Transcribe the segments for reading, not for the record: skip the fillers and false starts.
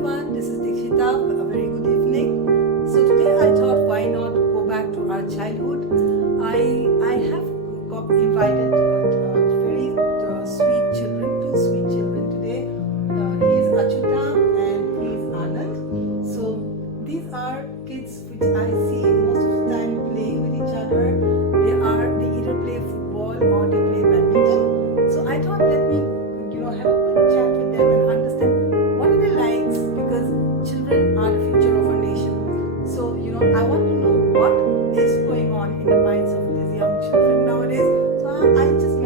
everyone, this is Dikshita. A very good evening. So today I thought why not go back to our childhood. I have got invited very sweet children, two sweet children today. He is Achyuta and he is Anand. So these are kids which I see most of the time playing with each other. They either play football or they play badminton. So I thought let me have a quick chat with them and understand what are their likes, because children are the future of our nation. So I want to know what is going on in the minds of these young children nowadays. So I just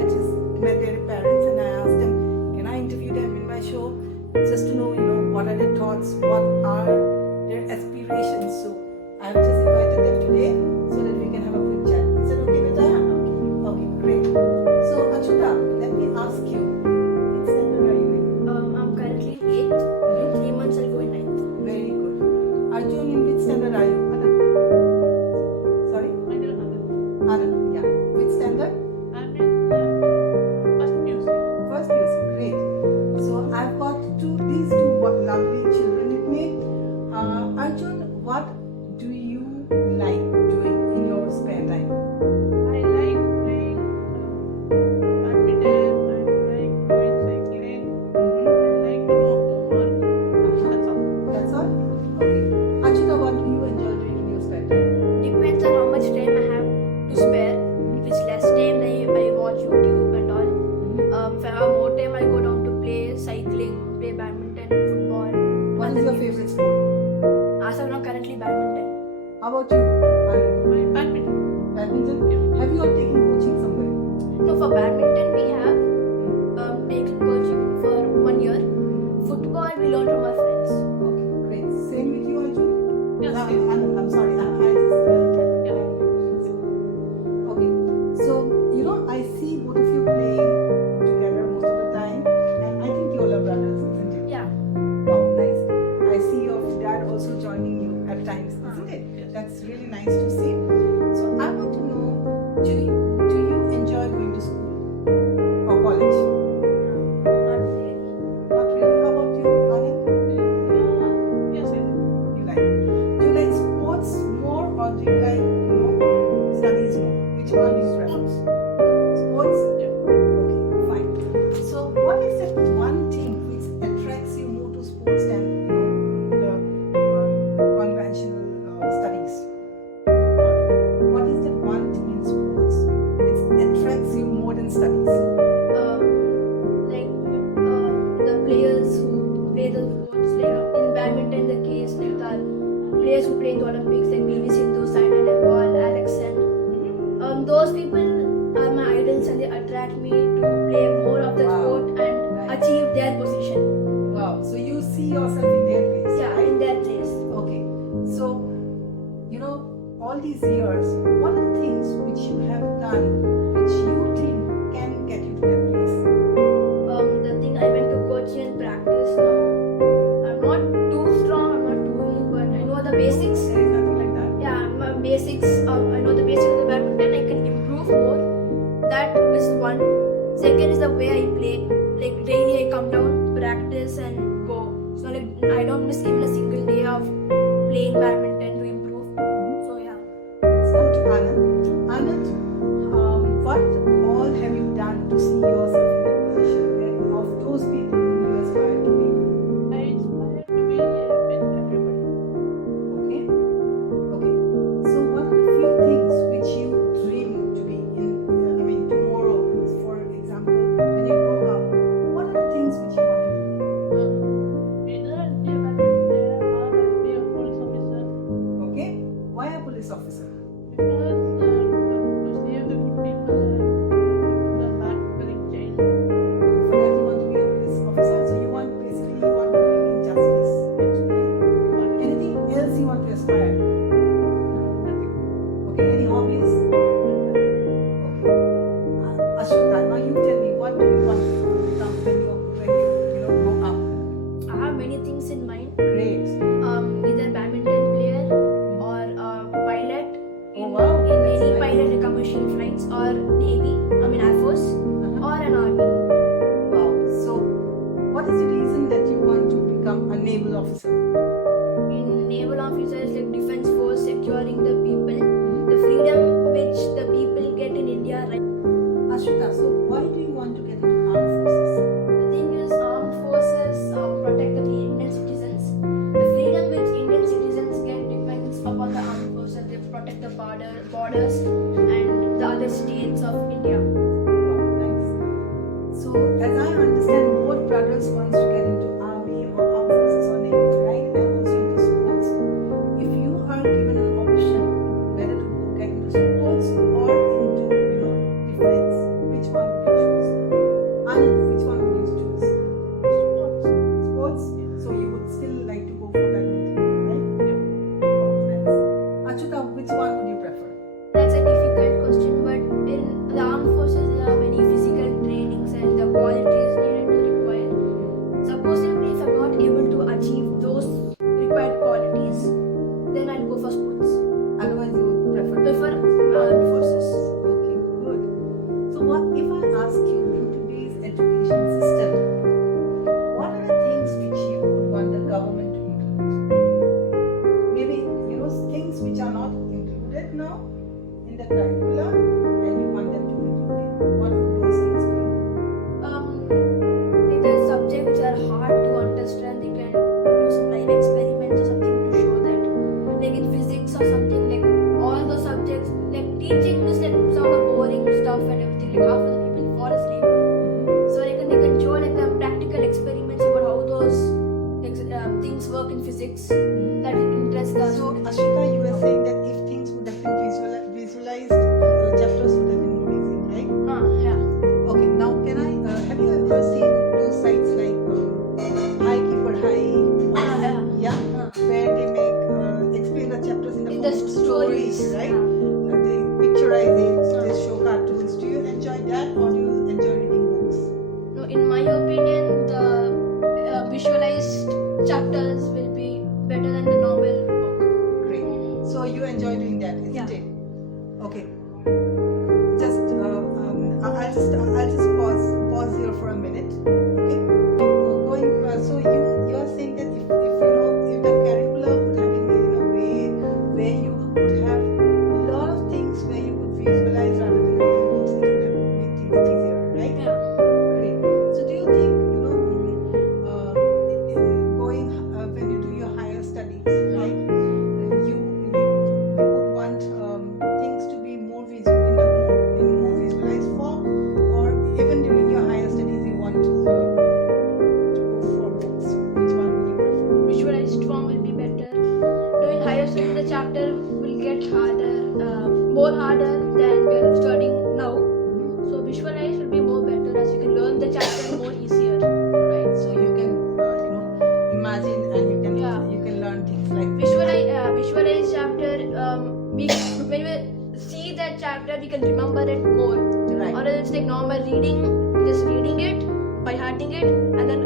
met their parents and I asked them, can I interview them in my show just to know what are their thoughts, what are their aspirations. So I have just invited them today so that we can have a quick chat. Is that okay, Beta? Okay, great. So Achyuta, let me ask you, which standard are you in? I'm currently in 8th. In 3 months I'll go in 9th. Very good. Arjun, in which standard are you? Sorry? Anand, yeah. Which standard? I'm in first music. First music, great. So I've got these two lovely children with me. Arjun, what do you like doing in your spare time? I like playing badminton. I like doing cycling. I like to walk to work. That's all. That's all? Okay. Achyuta, what do you enjoy doing in your spare time? Depends on how much time I have to spare. If it's less time, then I watch YouTube and all. If I have more time, I go down to play cycling, play badminton, football. What is your favorite sport? As of now, currently badminton. How about you, Anand? My badminton. Badminton? Have you all taken coaching somewhere? No, for badminton we have taken coaching for 1 year. Football we learn from our friends. Okay, great. Same with you, Arjun? Yes, Anand, I'm sorry. I just. Okay. So, I see both of you playing together most of the time, and I think you all are brothers, isn't it? Yeah. Wow, nice. I see your dad also joining you at times, isn't it? Yes. That's really nice to see. So, I want to know, do you enjoy going to school or college? Not really. Not really. How about you, Anand? Yes, I do. You like? Do you like sports more or do you like, studies more? Which one is preference? Sports? Yeah. Okay, fine. So, what is that one thing which attracts you more to sports than the conventional studies? What is that one thing in sports which attracts you more than studies? Like the players who play the sports, like in badminton, the case like the players who play in the Olympics, like PV Sindhu, Saina Nehwal, Alexander. Those people are my idols and they attract me to play more of the Wow. sport and Nice. achieve their position. Wow, so you see yourself in their place. Yeah, right? in their place. Okay, so all these years, what are the things which you have done which you think can get you to that place? The thing I went to coaching and practice now. I'm not too strong, I'm not too weak, but I know the basics. There is nothing like that. Yeah, my basics. I know the basics of the badminton. I can improve more. That is one. Second is the way I play. Like daily, I come down, practice, and go. So like I don't miss even a single day of playing badminton to improve. So yeah. Let's go to Anand. Anand, what all have you done to see yourself in that position of those people who you aspire to be? I inspire to be with everybody. Okay? Okay. So what are the few things which you dream to be in, tomorrow, for example, when you grow up, what are the things which you want to be? Either I'll be a badminton player or I'll be a police officer. become a naval officer? In naval officers like defense force securing the people, the freedom which the people get in India. Right. Ashita, so why do you want to get into armed forces? The thing is, armed forces protect the Indian citizens. The freedom which Indian citizens get depends upon the armed forces. They protect the borders and the other states of India. Wow, nice. So, as I understand, both brothers wants to get into army or armed forces or navy, right? And also into sports. If you are given an option whether to get into sports or into, defense, which one would you choose? And which one would you choose? Sports. Sports. So you would still like to go for badminton, right? Wow, nice. Achyuta, which one would you prefer? That's a difficult question, but in the armed forces there are many physical trainings and the qualities needed to require. Supposedly, if I'm not able to achieve those required qualities, then I'll go for sports. Otherwise, you would prefer Prefer armed forces. Okay, good. So, what if I ask you in today's education system, what are the things which you would want the government to include? Maybe things which are not included now in the curricula, and you want them to include it. What would those things be? Like the subjects are hard to understand. They can do some live experiments or something to show that, like in physics or something, like all those subjects, like teaching is like some of the boring stuff and everything. Like half of the people fall asleep. So they can show like the practical experiments about how those things work in physics. That will interest us. So, Ashita, you were saying that if things would have been visualized, the chapters would have been more easy, right? Yeah. Okay, now can I have you ever seen those sites like High Keeper High? Yeah, where they make explain the chapters in the In form the of stories, right? yeah. They picturize it, they show cartoons. Do you enjoy that, or do you enjoy reading books? No, in my opinion, the visualized chapters will be better than the normal book. Great. So you enjoy doing that, isn't Yeah. it? Okay. Just I'll just pause here for a minute. Okay. So you are saying that if the curriculum would have been made in a way where you would have a lot of things where you would visualize rather than reading books, it would have made things easier, right? Yeah. Great. So do you think going when you do your higher studies, right? You would want things to be more in more visualized form, or even during your higher studies you want to go for books. Which one would you prefer? Visualized form will be better. Doing higher study, the chapter will get harder, more harder than we are studying now. So visualized will be more better as you can learn the chapter more easier. Right. So you can imagine and Yeah. you can learn things like Visualize chapter. When we see that chapter, we can remember it more. Right. Or else like normal reading, just reading it by hearting it, and then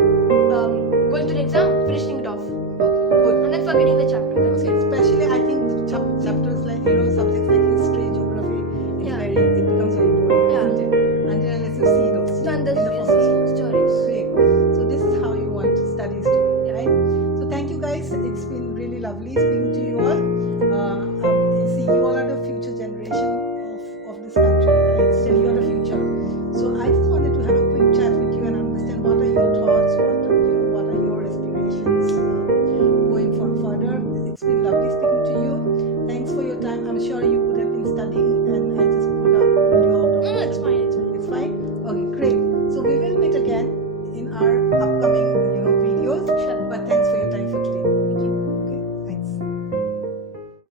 going to the exam, finishing it off, Okay, good. and then forgetting the chapter. That's Okay, it. especially I think chapters like subjects like history, geography, Yeah. it becomes very boring, Yeah. isn't it? Until unless you see those So and in the we'll form of see stories. Great. So this is how you want studies to be, right? So thank you guys. It's been really lovely speaking to you all. See, you all are the future generation of this country, right? So you are the future. So I just wanted to have a quick chat with you and understand what are your thoughts, what are your aspirations going further. It's been lovely speaking to you. Thanks for your time. I'm sure you would have been studying